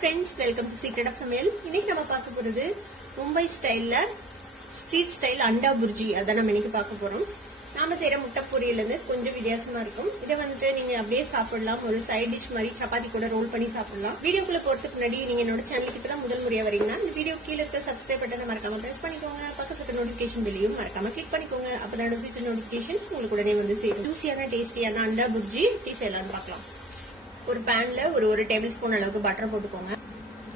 Friends, welcome to secret of समेल। இன்னைக்கு நம்ம பார்க்க போறது மும்பை ஸ்டைல்ல ஸ்ட்ரீட் ஸ்டைல் அண்டா புர்ஜி. அத நம்ம இன்னைக்கு பார்க்க போறோம். நாம செய்யற முட்டை பொரியல்ல இருந்து கொஞ்சம் வித்தியாசமா இருக்கும். இத வந்துட்டு நீங்க அப்படியே சாப்பிடலாம், ஒரு சைடு டிஷ் மாதிரி சப்பாத்தி கூட ரோல் பண்ணி சாப்பிடலாம். வீடியோக்குள்ள போறதுக்கு முன்னாடி நீங்க என்னோட சேனலுக்கு இப்பதான் முதல் முறையா வரீங்கன்னா இந்த வீடியோ கீழ இருக்க சப்ஸ்கிரைப் பட்டனை மறக்காம பிரஸ் பண்ணிக்கோங்க. பக்கத்துல இருக்க நோட்டிபிகேஷன் பெல்லையும் மறக்காம கிளிக் பண்ணிக்கோங்க. அப்பதான் ஃபியூச்சர் நோட்டிபிகேஷன்ஸ் உங்களுக்கு உடனே வந்து சேரும். ஜூசியான டேஸ்டியான அண்டா புர்ஜி எப்படி செய்யலாம்னு பார்க்கலாம். ஒரு பேன்ல ஒரு டேபிள் ஸ்பூன் அளவுக்கு பட்டர் போட்டுக்கோங்க.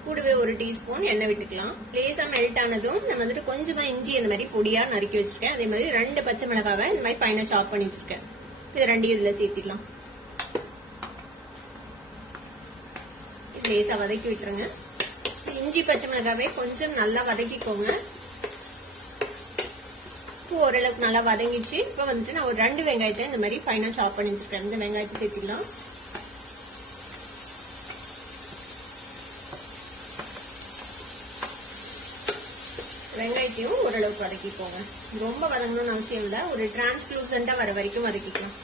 கூடவே ஒரு டீஸ்பூன் எண்ணெய் விட்டுக்கலாம். லேசா மெல்ட் ஆனதும் நம்ம வந்துட்டு கொஞ்சமா இஞ்சி இந்த மாதிரி பொடியா நறுக்கி வச்சிருக்கேன். அதே மாதிரி 2 பச்சை மிளகாவை இந்த மாதிரி ஃபைனா சாப் பண்ணி வச்சிருக்கேன். இது ரெண்டையும் இதுல சேர்த்திக்கலாம். லேசா வதக்கி விட்டுருங்க. இஞ்சி பச்சை மிளகாவே கொஞ்சம் நல்லா வதக்கிக்கோங்க. ஓரளவுக்கு நல்லா வதங்கிச்சு. இப்ப வந்துட்டு நான் ஒரு 2 வெங்காயத்தை இந்த மாதிரி ஃபைனா சாப் பண்ணி வச்சிருக்கேன். இந்த வெங்காயத்தை சேர்த்திக்கலாம். வெங்காயத்தையும் ஓரளவுக்கு வதக்கிக்கோங்க. ரொம்ப வதங்கணும்னு அவசியம் இல்லை, ஒரு டிரான்ஸ்லூசண்டா வர வரைக்கும் வதக்கிக்கலாம்.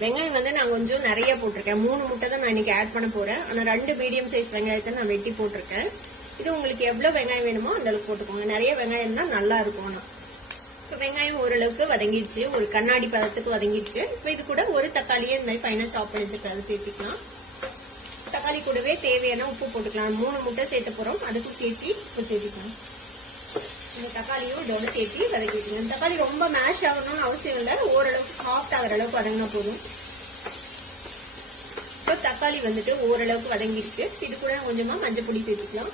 வெங்காயம் வந்து நான் கொஞ்சம் நிறைய போட்டிருக்கேன். 3 முட்டை தான் நான் இன்னைக்கு ஆட் பண்ண போறேன். ஆனா 2 மீடியம் சைஸ் வெங்காயத்தை நான் வெட்டி போட்டிருக்கேன். இது உங்களுக்கு எவ்வளவு வெங்காயம் வேணுமோ அந்த அளவுக்கு போட்டுக்கோங்க. நிறைய வெங்காயம் தான் நல்லா இருக்கும். ஆனா வெங்காயம் ஓரளவுக்கு வதங்கிடுச்சு, ஒரு கண்ணாடி பதத்துக்கு வதங்கிடுச்சு. இப்ப இது கூட ஒரு தக்காளியே இந்த மாதிரி ஃபைனா சாப் பண்ணிட்டு அதை சேர்த்துக்கலாம். தக்காளி கூடவே தேவையான உப்பு போட்டுக்கலாம். 3 முட்டை சேர்த்து போறோம், அதுக்கும் சேர்த்து உப்பு சேர்த்துக்கலாம். இந்த தக்காளியும் இதோட சேர்த்து வதக்கிட்டுங்க. தக்காளி ரொம்ப மேஷ் ஆகணும்னு அவசியம் இல்லை, ஓரளவுக்கு சாஃப்ட் ஆகிற அளவுக்கு வதங்கினா போதும். இப்போ தக்காளி வந்துட்டு ஓரளவுக்கு வதங்கிருக்கு. இது கூட கொஞ்சமா மஞ்சள் பொடி சேர்த்துக்கலாம்.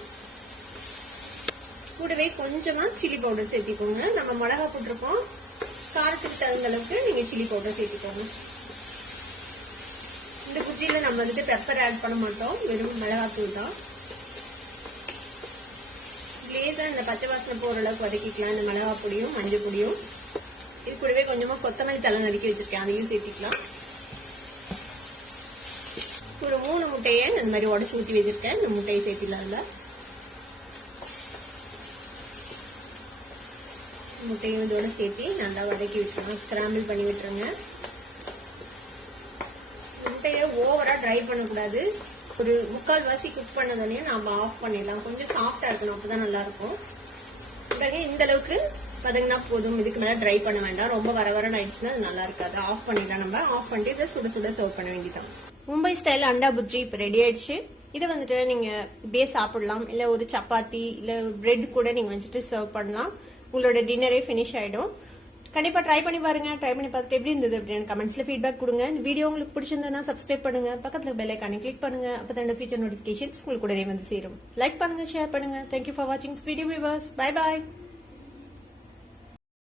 கூடவே கொஞ்சமா சில்லி பவுடர் சேர்த்திக்கோங்க. நம்ம மிளகா போட்டிருக்கோம், காரத்துக்கு தகுந்த அளவுக்கு நீங்க சில்லி பவுடர் சேர்த்துக்கோங்க. இந்த குச்சியில நம்ம வந்துட்டு பெப்பர் ஆட் பண்ண மாட்டோம், வெறும் மிளகாத்தூள் தான். லேசா இந்த பச்சை வாசனை போற அளவுக்கு வதக்கிக்கலாம். இந்த மிளகா பொடியும் மஞ்சள் பொடியும். இது கூடவே கொஞ்சமா கொத்தமல்லி தலை நறுக்கி வச்சிருக்கேன், அதையும் சேர்த்திக்கலாம். ஒரு 3 முட்டையை இந்த மாதிரி உடச்சு ஊற்றி வச்சிருக்கேன். இந்த முட்டையை சேர்த்திடலாம்ல. முட்டையும் இதோட சேர்த்து நல்லா வதக்கி விட்டுருங்க, ஸ்கிராம்பிள் பண்ணி விட்டுருங்க. முட்டையை ஓவரா ட்ரை பண்ணக்கூடாது. ஒரு 3/4 வாசி குக் பண்ணதோடனே நாம ஆஃப் பண்ணிடலாம். கொஞ்சம் சாஃப்டா இருக்கணும், அப்பதான் நல்லா இருக்கும். உடனே இந்த அளவுக்கு வதங்கினா போதும், இதுக்கு மேல ட்ரை பண்ண வேண்டாம். ரொம்ப வர ஆயிடுச்சுன்னா அது நல்லா இருக்காது. ஆஃப் பண்ணிடலாம். நம்ம ஆஃப் பண்ணிட்டு இதை சுட சுட சர்வ் பண்ண வேண்டியதான். மும்பை ஸ்டைல் அண்டா புர்ஜி இப்ப ரெடி ஆயிடுச்சு. இதை வந்துட்டு நீங்க இப்படியே சாப்பிடலாம், இல்ல ஒரு சப்பாத்தி இல்ல பிரெட் கூட நீங்க வச்சுட்டு சர்வ் பண்ணலாம். உங்களோட டின்னரே பினிஷ் ஆயிடும். கண்டிப்பா ட்ரை பண்ணி பாருங்க. ட்ரை பண்ணி பார்த்துட்டு எப்படி இருந்தது அப்படின்னு கமெண்ட்ஸ்ல ஃபீட்பேக் கொடுங்க. இந்த வீடியோ உங்களுக்கு பிடிச்சிருந்தா சப்ஸ்கிரைப் பண்ணுங்க, பக்கத்துல பெல் ஐகானை கிளிக் பண்ணுங்க. அப்பதான் ஃபியூச்சர் நோட்டிபிகேஷன்ஸ் உங்களுக்கு உடனே வந்து சேரும். லைக் பண்ணுங்க, ஷேர் பண்ணுங்க. தேங்க்யூ ஃபார் வாட்சிங் வீடியோ வியூவர்ஸ். Bye bye.